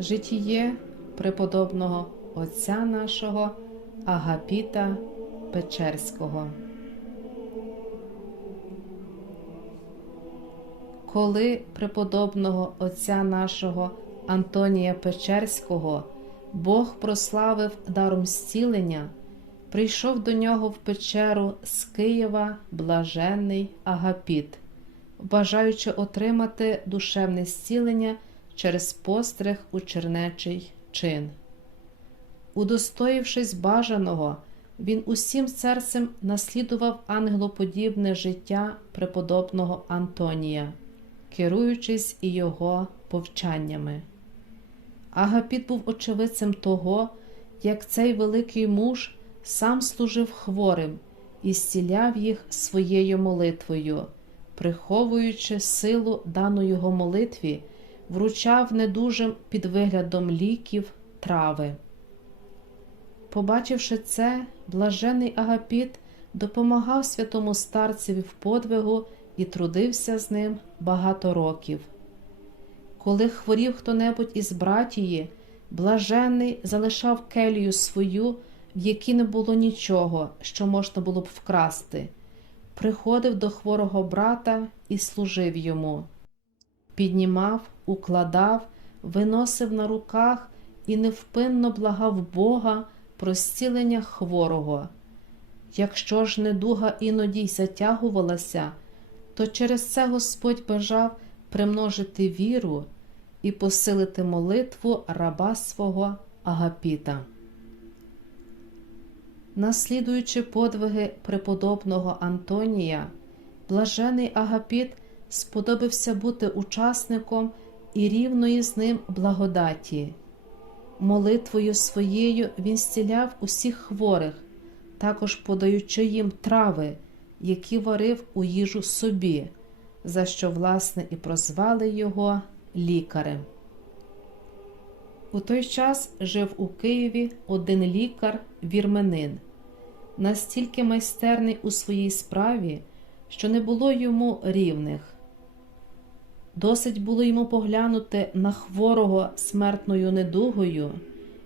Житіє преподобного отця нашого Агапіта Печерського. Коли преподобного отця нашого Антонія Печерського Бог прославив даром зцілення, прийшов до нього в печеру з Києва блаженний Агапіт, бажаючи отримати душевне зцілення через постриг у чернечий чин. Удостоївшись бажаного, він усім серцем наслідував ангелоподібне життя преподобного Антонія, керуючись і його повчаннями. Агапіт був очевидцем того, як цей великий муж сам служив хворим і зціляв їх своєю молитвою, приховуючи силу дану його молитві, вручав недужим під виглядом ліків трави. Побачивши це, блажений Агапіт допомагав святому старцеві в подвигу і трудився з ним багато років. Коли хворів хто-небудь із братії, блажений залишав келію свою, в якій не було нічого, що можна було б вкрасти, приходив до хворого брата і служив йому, піднімав, укладав, виносив на руках і невпинно благав Бога про зцілення хворого. Якщо ж недуга іноді й затягувалася, то через це Господь бажав примножити віру і посилити молитву раба свого Агапіта. Наслідуючи подвиги преподобного Антонія, блажений Агапіт сподобався бути учасником і рівної з ним благодаті. Молитвою своєю він зціляв усіх хворих, також подаючи їм трави, які варив у їжу собі, за що, власне, і прозвали його лікарем. У той час жив у Києві один лікар вірменин, настільки майстерний у своїй справі, що не було йому рівних. Досить було йому поглянути на хворого смертною недугою,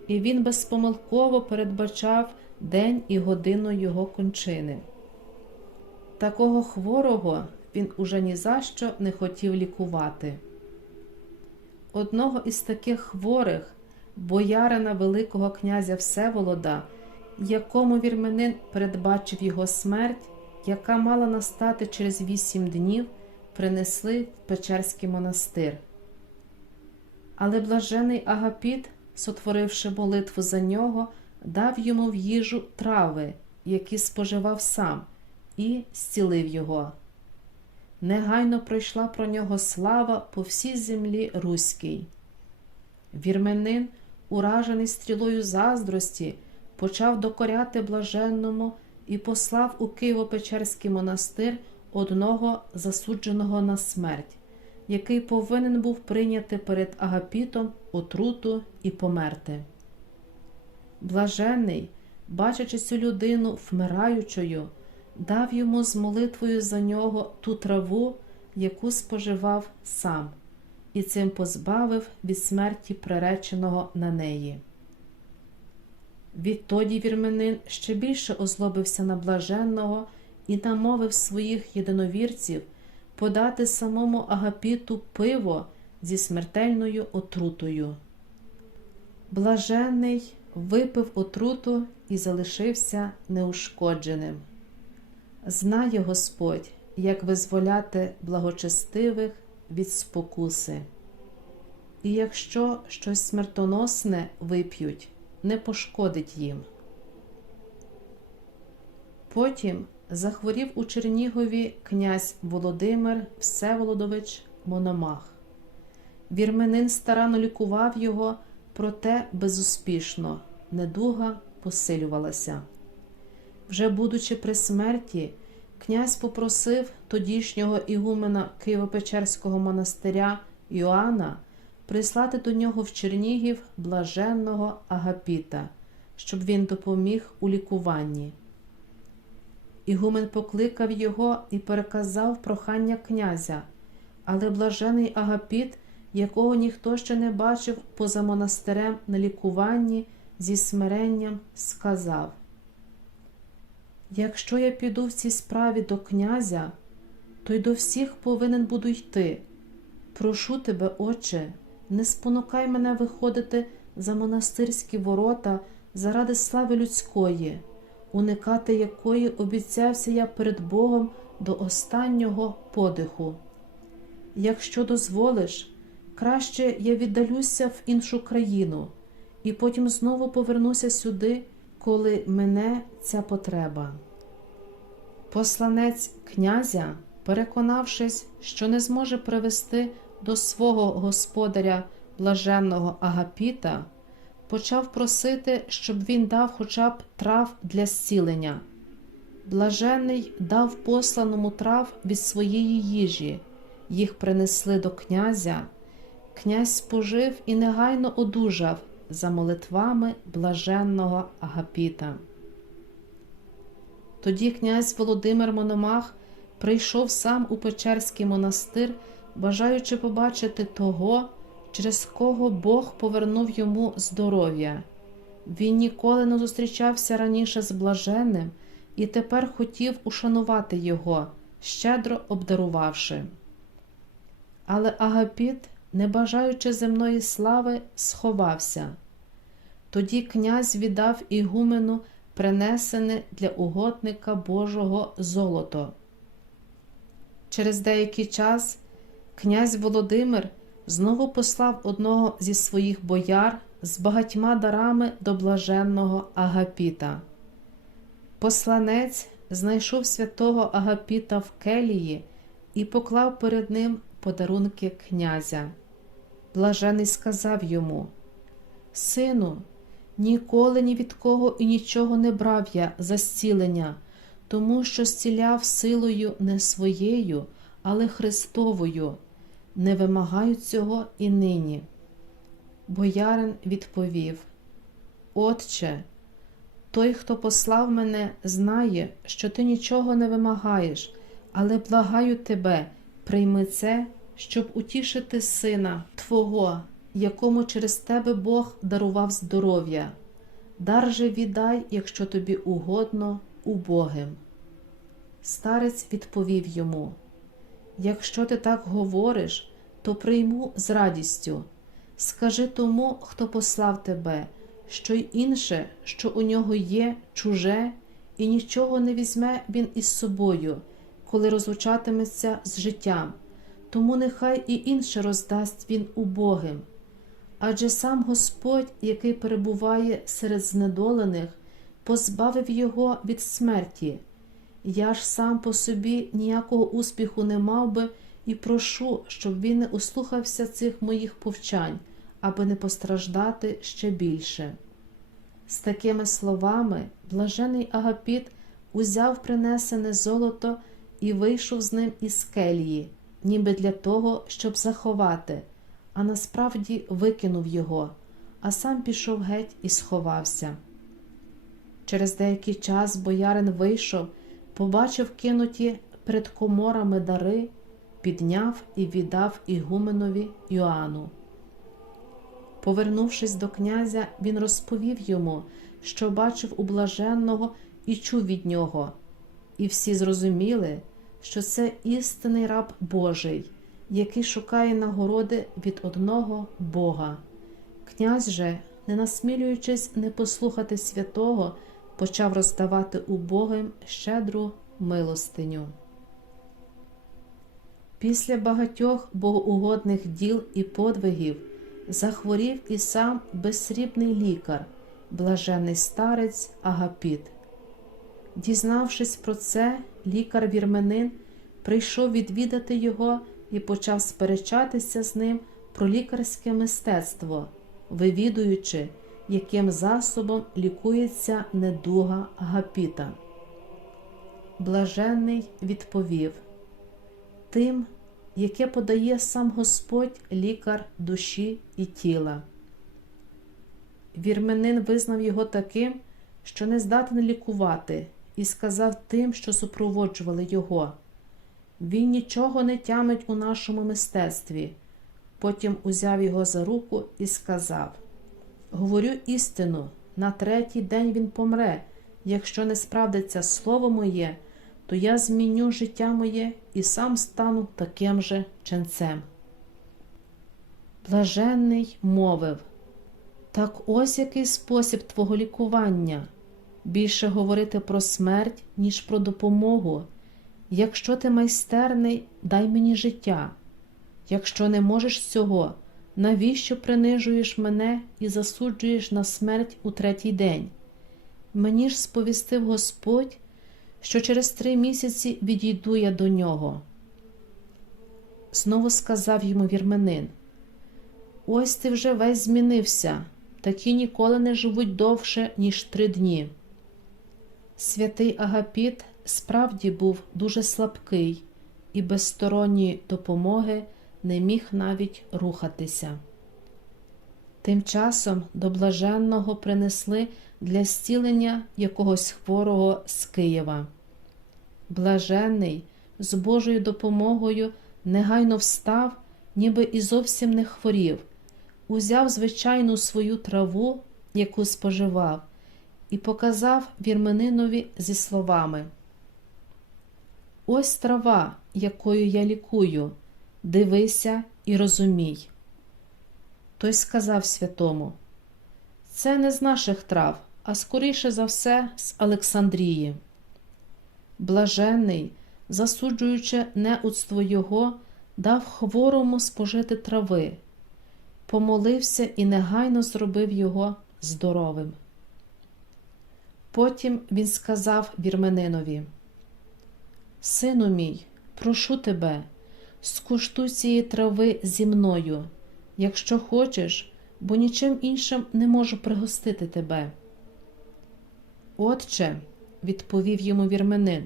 і він безпомилково передбачав день і годину його кончини. Такого хворого він уже ні за що не хотів лікувати. Одного із таких хворих, боярина Великого князя Всеволода, якому вірменин передбачив його смерть, яка мала настати через вісім днів, принесли в Печерський монастир. Але блажений Агапіт, сотворивши молитву за нього, дав йому в їжу трави, які споживав сам, і зцілив його. Негайно пройшла про нього слава по всій землі Руській. Вірменин, уражений стрілою заздрості, почав докоряти блаженному і послав у Києво-Печерський монастир одного засудженого на смерть, який повинен був прийняти перед Агапітом отруту і померти. Блаженний, бачачи цю людину вмираючою, дав йому з молитвою за нього ту траву, яку споживав сам, і цим позбавив від смерті приреченого на неї. Відтоді вірменин ще більше озлобився на блаженного і намовив своїх єдиновірців подати самому Агапіту пиво зі смертельною отрутою. Блаженний випив отруту і залишився неушкодженим. Знає Господь, як визволяти благочестивих від спокуси. І якщо щось смертоносне вип'ють, не пошкодить їм. Потім захворів у Чернігові князь Володимир Всеволодович Мономах. Вірменин старанно лікував його, проте безуспішно, недуга посилювалася. Вже будучи при смерті, князь попросив тодішнього ігумена Києво-Печерського монастиря Йоанна прислати до нього в Чернігів блаженного Агапіта, щоб він допоміг у лікуванні. Ігумен покликав його і переказав прохання князя, але блажений Агапіт якого ніхто ще не бачив поза монастирем на лікуванні зі смиренням, сказав: Якщо я піду в цій справі до князя, то й до всіх повинен буду йти. Прошу тебе, Отче, не спонукай мене виходити за монастирські ворота заради слави людської, уникати якої обіцявся я перед Богом до останнього подиху. Якщо дозволиш, краще я віддалюся в іншу країну і потім знову повернуся сюди, коли мене ця потреба. Посланець князя, переконавшись, що не зможе привести до свого господаря блаженного Агапіта, почав просити, щоб він дав хоча б трав для зцілення. Блажений дав посланому трав від своєї їжі, їх принесли до князя. Князь спожив і негайно одужав за молитвами блаженного Агапіта. Тоді князь Володимир Мономах прийшов сам у Печерський монастир, бажаючи побачити того, через кого Бог повернув йому здоров'я. Він ніколи не зустрічався раніше з блаженним і тепер хотів ушанувати його, щедро обдарувавши. Але Агапіт, не бажаючи земної слави, сховався. Тоді князь віддав ігумену принесене для угодника Божого золото. Через деякий час князь Володимир знову послав одного зі своїх бояр з багатьма дарами до блаженного Агапіта. Посланець знайшов святого Агапіта в келії і поклав перед ним подарунки князя. Блажений сказав йому: Сину, ніколи ні від кого і нічого не брав я за зцілення, тому що зціляв силою не своєю, але Христовою. Не вимагаю цього і нині. Боярин відповів: Отче, той, хто послав мене, знає, що ти нічого не вимагаєш, але благаю тебе, прийми це, щоб утішити сина Твого, якому через тебе Бог дарував здоров'я. Дар же віддай, якщо тобі угодно, убогим. Старець відповів йому: Якщо ти так говориш, то прийму з радістю. Скажи тому, хто послав тебе, що й інше, що у нього є, чуже, і нічого не візьме він із собою, коли розлучатиметься з життям, тому нехай і інше роздасть він убогим. Адже сам Господь, який перебуває серед знедолених, позбавив його від смерті. Я ж сам по собі ніякого успіху не мав би і прошу, щоб він не услухався цих моїх повчань, аби не постраждати ще більше. З такими словами блажений Агапіт узяв принесене золото і вийшов з ним із келії, ніби для того, щоб заховати, а насправді викинув його, а сам пішов геть і сховався. Через деякий час боярин вийшов, побачив кинуті перед коморами дари, підняв і віддав Ігуменові Йоанну. Повернувшись до князя, він розповів йому, що бачив у блаженного і чув від нього, і всі зрозуміли, що це істинний раб Божий, який шукає нагороди від одного Бога. Князь же, не насмілюючись не послухати святого, почав роздавати убогим щедру милостиню. Після багатьох богоугодних діл і подвигів захворів і сам безсрібний лікар, блажений старець Агапіт. Дізнавшись про це, лікар вірменин прийшов відвідати його і почав сперечатися з ним про лікарське мистецтво, вивідуючи, яким засобом лікується недуга Агапіта. Блаженний відповів Тим, яке подає сам Господь лікар душі і тіла. Вірменин визнав його таким, що не здатен лікувати, і сказав тим, що супроводжували його. Він нічого не тямить у нашому мистецтві. Потім узяв його за руку і сказав: Говорю істину, на третій день він помре. Якщо не справдиться слово моє, то я зміню життя моє і сам стану таким же ченцем. Блаженний мовив, так ось який спосіб твого лікування більше говорити про смерть, ніж про допомогу. Якщо ти майстерний, дай мені життя. Якщо не можеш цього, навіщо принижуєш мене і засуджуєш на смерть у третій день? Мені ж сповістив Господь, що через три місяці відійду я до нього. Знову сказав йому вірменин: Ось ти вже весь змінився, такі ніколи не живуть довше, ніж три дні. Святий Агапіт справді був дуже слабкий і без сторонньої допомоги не міг навіть рухатися. Тим часом до блаженного принесли для зцілення якогось хворого з Києва. Блаженний з Божою допомогою негайно встав, ніби і зовсім не хворів, узяв звичайну свою траву, яку споживав, і показав вірменинові зі словами: Ось трава, якою я лікую, дивися і розумій. Той сказав святому: Це не з наших трав, а скоріше за все з Олександрії. Блаженний, засуджуючи неудство його, дав хворому спожити трави, помолився і негайно зробив його здоровим. Потім він сказав вірменинові: Сину мій, прошу тебе, скуштуй цієї трави зі мною, якщо хочеш, бо нічим іншим не можу пригостити тебе. Отче, відповів йому вірменин,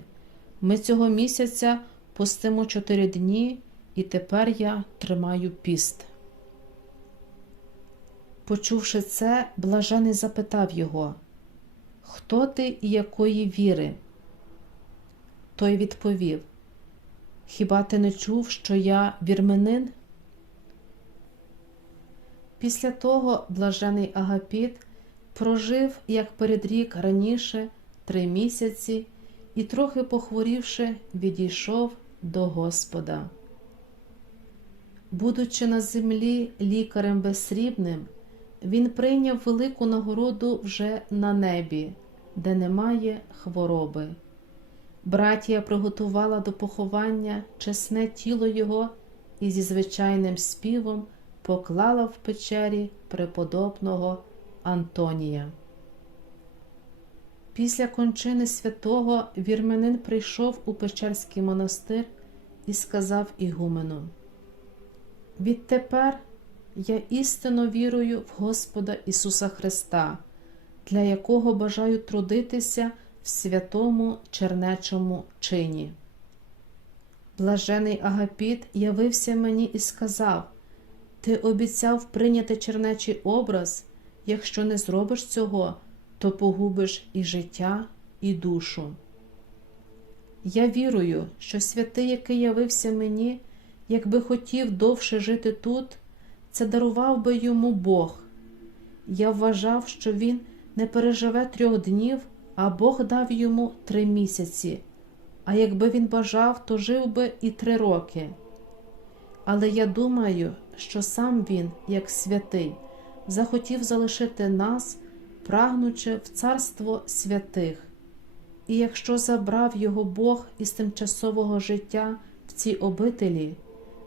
ми цього місяця постимо чотири дні, і тепер я тримаю піст. Почувши це, блажений запитав його, Хто ти і якої віри? Той відповів: Хіба ти не чув, що я вірменин? Після того блажений Агапіт прожив, як перед рік раніше, три місяці і, трохи похворівши, відійшов до Господа. Будучи на землі лікарем безсрібним, він прийняв велику нагороду вже на небі, де немає хвороби. Братія приготувала до поховання чесне тіло його і зі звичайним співом поклала в печері преподобного Антонія. Після кончини святого вірменин прийшов у Печерський монастир і сказав Ігумену: Відтепер я істинно вірую в Господа Ісуса Христа, для якого бажаю трудитися в святому чернечому чині. Блажений Агапіт явився мені і сказав: Ти обіцяв прийняти чернечий образ, якщо не зробиш цього, то погубиш і життя, і душу. Я вірую, що святий, який явився мені, якби хотів довше жити тут, це дарував би йому Бог. Я вважав, що він не переживе трьох днів, а Бог дав йому три місяці, а якби він бажав, то жив би і три роки. Але я думаю, що сам він, як святий, захотів залишити нас, прагнучи в царство святих. І якщо забрав його Бог із тимчасового життя в цій обителі,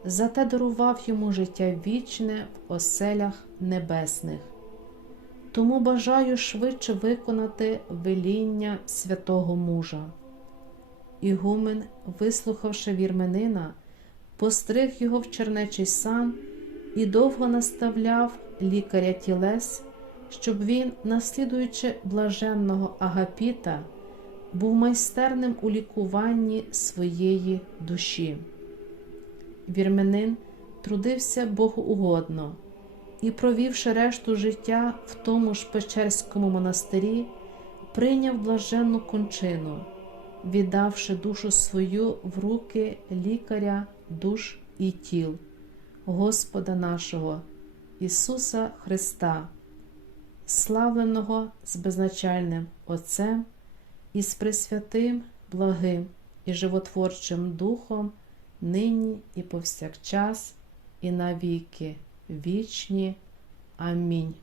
зате дарував йому життя вічне в оселях небесних. Тому бажаю швидше виконати веління святого мужа. Ігумен, вислухавши вірменина, постриг його в чернечий сан і довго наставляв лікаря тілес, щоб він, наслідуючи блаженного Агапіта, був майстерним у лікуванні своєї душі. Вірменин трудився богоугодно і, провівши решту життя в тому ж Печерському монастирі, прийняв блаженну кончину, віддавши душу свою в руки лікаря душ і тіл, Господа нашого Ісуса Христа, славленого з безначальним Отцем і з Пресвятим, благим і животворчим Духом, нині і повсякчас, і навіки вічні. Амінь.